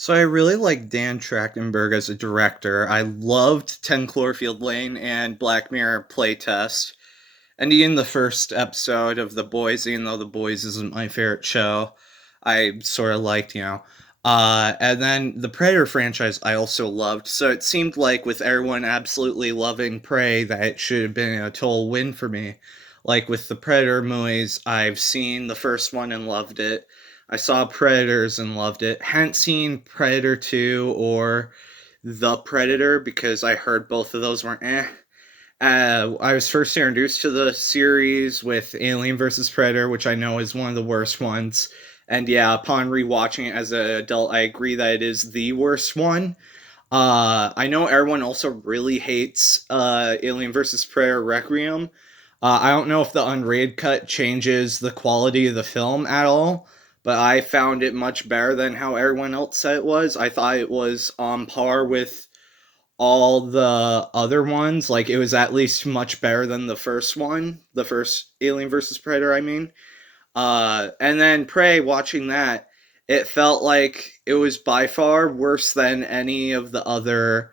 So I really like Dan Trachtenberg as a director. I loved 10 Cloverfield Lane and Black Mirror Playtest. And even the first episode of The Boys, even though The Boys isn't my favorite show, I sort of liked, and then the Predator franchise I also loved. So it seemed like with everyone absolutely loving Prey that it should have been a total win for me. Like with the Predator movies, I've seen the first one and loved it. I saw Predators and loved it. Hadn't seen Predator 2 or The Predator because I heard both of those were eh. I was first introduced to the series with Alien vs. Predator, which I know is one of the worst ones. And yeah, upon rewatching it as an adult, I agree that it is the worst one. I know everyone also really hates Alien vs. Predator Requiem. I don't know if the unrated cut changes the quality of the film at all, but I found it much better than how everyone else said it was. I thought it was on par with all the other ones. Like it was at least much better than the first one, the first Alien versus Predator. I mean, and then Prey. Watching that, it felt like it was by far worse than any of the other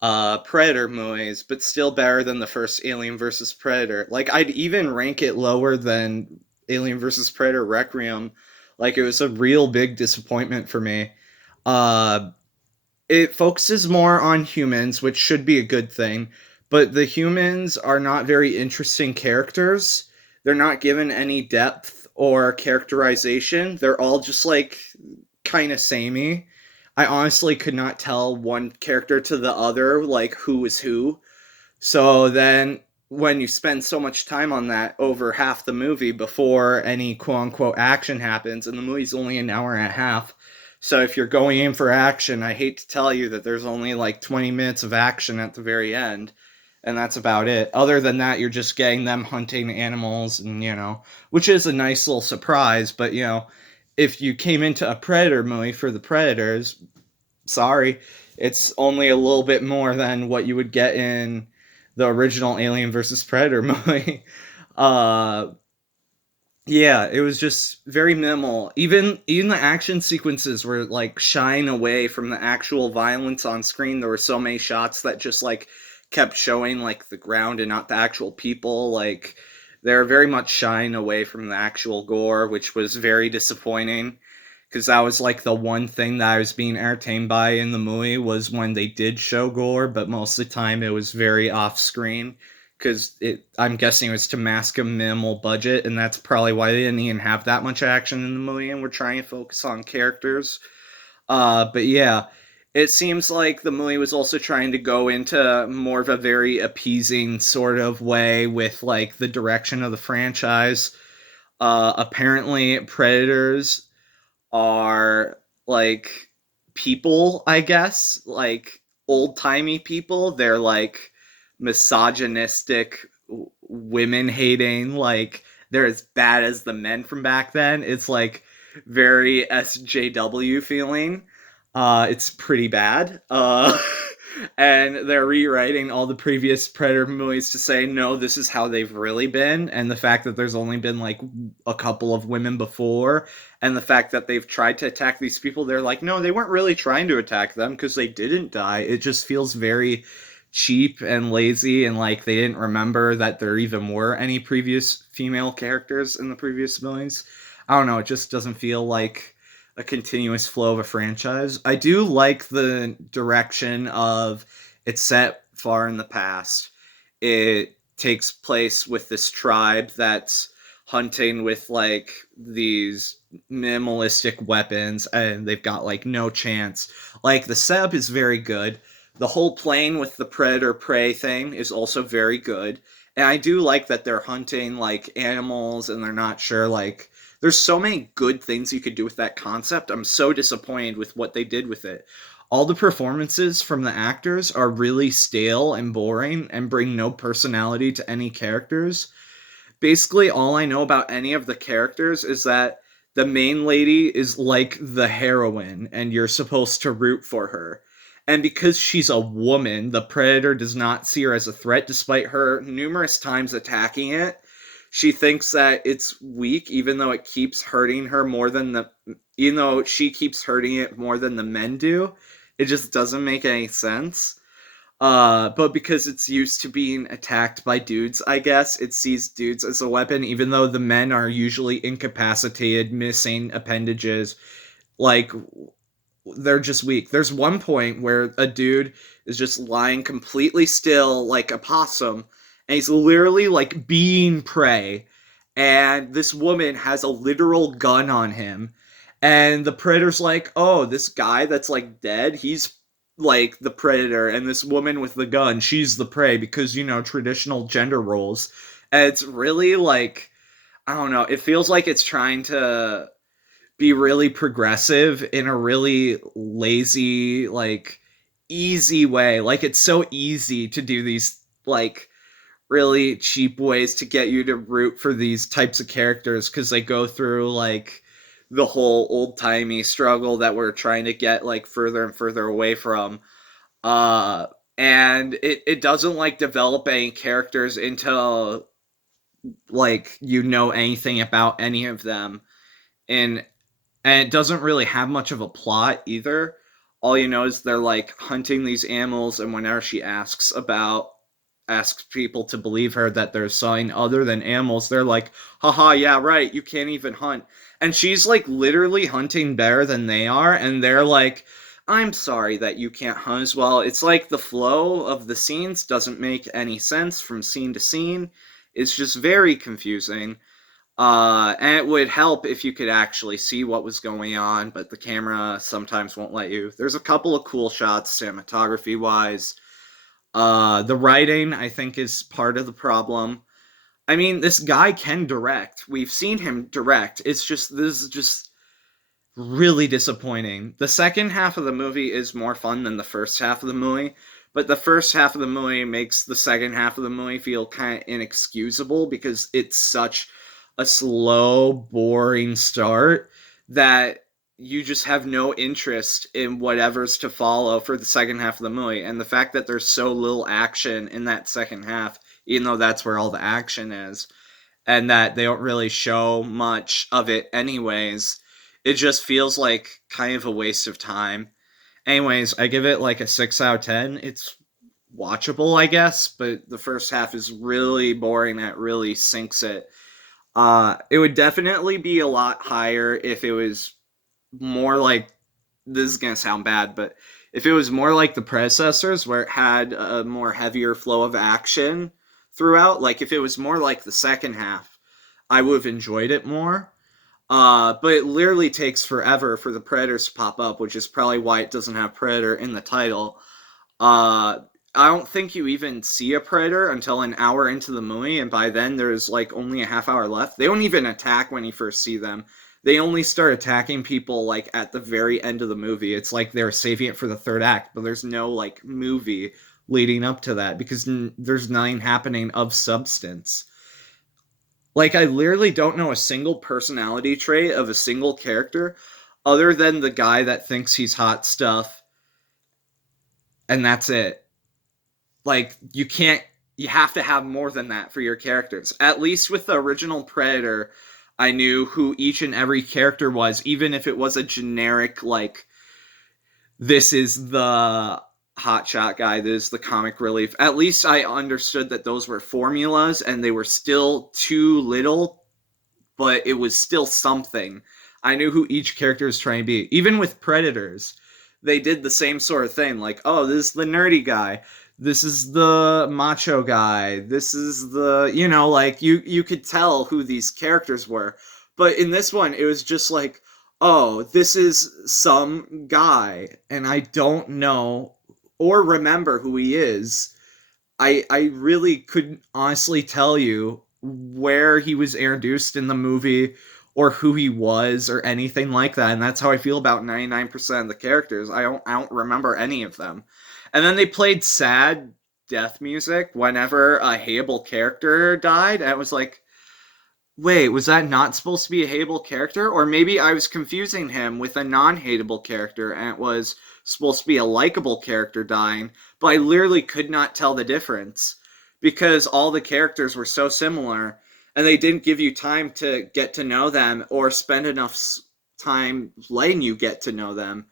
Predator movies, but still better than the first Alien versus Predator. Like I'd even rank it lower than Alien versus Predator Requiem. Like it was a real big disappointment for me. Uh, it focuses more on humans, which should be a good thing, but the humans are not very interesting characters. They're not given any depth or characterization. They're all just like kind of samey. I honestly could not tell one character to the other, like who was who. So then when you spend so much time on that over half the movie before any quote unquote action happens, and the movie's only an hour and a half. So if you're going in for action, I hate to tell you that there's only like 20 minutes of action at the very end. And that's about it. Other than that, you're just getting them hunting animals and, which is a nice little surprise. But, if you came into a Predator movie for the Predators, sorry, it's only a little bit more than what you would get in the original Alien versus Predator movie. uh, yeah, it was just very minimal. Even the action sequences were like shying away from the actual violence on screen. There were so many shots that just like kept showing like the ground and not the actual people. Like they're very much shying away from the actual gore, which was very disappointing because that was like the one thing that I was being entertained by in the movie was when they did show gore, but most of the time it was very off screen because I'm guessing it was to mask a minimal budget, and that's probably why they didn't even have that much action in the movie and we're trying to focus on characters. But yeah, it seems like the movie was also trying to go into more of a very appeasing sort of way with like the direction of the franchise. Apparently predators are like people, I guess, like old timey people. They're like misogynistic, women hating, like they're as bad as the men from back then. It's like very SJW feeling. It's pretty bad. And they're rewriting all the previous Predator movies to say, no, this is how they've really been. And the fact that there's only been like a couple of women before, and the fact that they've tried to attack these people, they're like, no, they weren't really trying to attack them because they didn't die. It just feels very cheap and lazy, and like they didn't remember that there even were any previous female characters in the previous movies. I don't know, it just doesn't feel like a continuous flow of a franchise. I do like the direction of it's set far in the past. It takes place with this tribe that's hunting with like these minimalistic weapons and they've got like no chance. Like the setup is very good. The whole plane with the predator prey thing is also very good. And I do like that they're hunting like animals and they're not sure like there's so many good things you could do with that concept. I'm so disappointed with what they did with it. All the performances from the actors are really stale and boring and bring no personality to any characters. Basically, all I know about any of the characters is that the main lady is like the heroine and you're supposed to root for her. And because she's a woman, the predator does not see her as a threat despite her numerous times attacking it. she thinks that it's weak, even though it keeps hurting her more than the, you know, she keeps hurting it more than the men do. It just doesn't make any sense. But because it's used to being attacked by dudes, I guess, it sees dudes as a weapon, even though the men are usually incapacitated, missing appendages. Like, they're just weak. There's one point where a dude is just lying completely still, like a possum, and he's literally like being prey. And this woman has a literal gun on him. And the predator's like, oh, this guy that's like dead, he's like the predator. And this woman with the gun, she's the prey because, you know, traditional gender roles. And it's really like, I don't know, it feels like it's trying to be really progressive in a really lazy, like easy way. Like it's so easy to do these like really cheap ways to get you to root for these types of characters because they go through like the whole old timey struggle that we're trying to get like further and further away from. Uh and it doesn't like develop any characters into like you know anything about any of them. And it doesn't really have much of a plot either. All you know is they're like hunting these animals, and whenever she asks people to believe her that there's something other than animals, they're like, haha, yeah, right, you can't even hunt. And she's like literally hunting better than they are, and they're like, I'm sorry that you can't hunt as well. It's like the flow of the scenes doesn't make any sense from scene to scene. It's just very confusing. And it would help if you could actually see what was going on, but the camera sometimes won't let you. There's a couple of cool shots cinematography wise. The writing, I think, is part of the problem. I mean, this guy can direct. We've seen him direct. It's just, this is just really disappointing. The second half of the movie is more fun than the first half of the movie, but the first half of the movie makes the second half of the movie feel kind of inexcusable because it's such a slow, boring start that you just have no interest in whatever's to follow for the second half of the movie. And the fact that there's so little action in that second half, even though that's where all the action is, and that they don't really show much of it anyways, it just feels like kind of a waste of time. Anyways, I give it like a 6 out of 10. It's watchable, I guess, but the first half is really boring. That really sinks it. It would definitely be a lot higher if it was more like, this is gonna sound bad, but if it was more like the predecessors where it had a more heavier flow of action throughout, like if it was more like the second half, I would have enjoyed it more. But it literally takes forever for the predators to pop up, which is probably why it doesn't have predator in the title. Uh, I don't think you even see a predator until an hour into the movie, and by then there's like only a half hour left. They don't even attack when you first see them. They only start attacking people like at the very end of the movie. It's like they're saving it for the third act, but there's no like movie leading up to that because there's nothing happening of substance. Like, I literally don't know a single personality trait of a single character other than the guy that thinks he's hot stuff, and that's it. Like, you have to have more than that for your characters. At least with the original Predator, I knew who each and every character was, even if it was a generic, like, this is the hotshot guy, this is the comic relief. At least I understood that those were formulas and they were still too little, but it was still something. I knew who each character was trying to be. Even with Predators, they did the same sort of thing. Like, oh, this is the nerdy guy. This is the macho guy. This is the, you know, like you could tell who these characters were. But in this one, it was just like, oh, this is some guy, and I don't know or remember who he is. I really couldn't honestly tell you where he was introduced in the movie or who he was or anything like that. And that's how I feel about 99% of the characters. I don't remember any of them. And then they played sad death music whenever a hateable character died. And I was like, wait, was that not supposed to be a hateable character? Or maybe I was confusing him with a non-hateable character and it was supposed to be a likable character dying, but I literally could not tell the difference because all the characters were so similar. and they didn't give you time to get to know them or spend enough time letting you get to know them.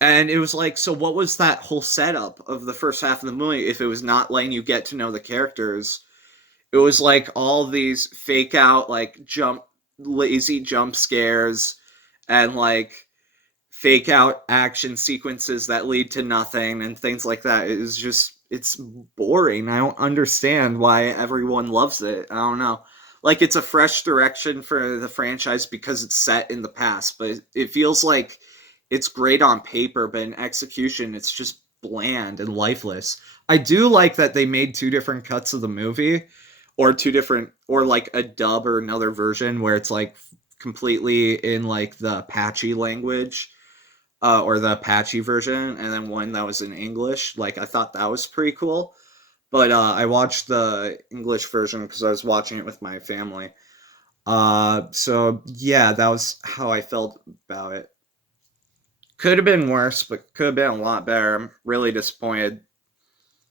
And it was like, so what was that whole setup of the first half of the movie if it was not letting you get to know the characters? It was like all these fake out, like, lazy jump scares, and like fake out action sequences that lead to nothing and things like that. It is just, it's boring. I don't understand why everyone loves it. I don't know. Like, it's a fresh direction for the franchise because it's set in the past, but it feels like it's great on paper, but in execution it's just bland and lifeless. I do like that they made two different cuts of the movie, or two different, or like a dub or another version where it's like completely in like the Apache language, or the Apache version, and then one that was in English. Like, I thought that was pretty cool. But I watched the English version because I was watching it with my family. So yeah, that was how I felt about it. Could have been worse, but could have been a lot better. I'm really disappointed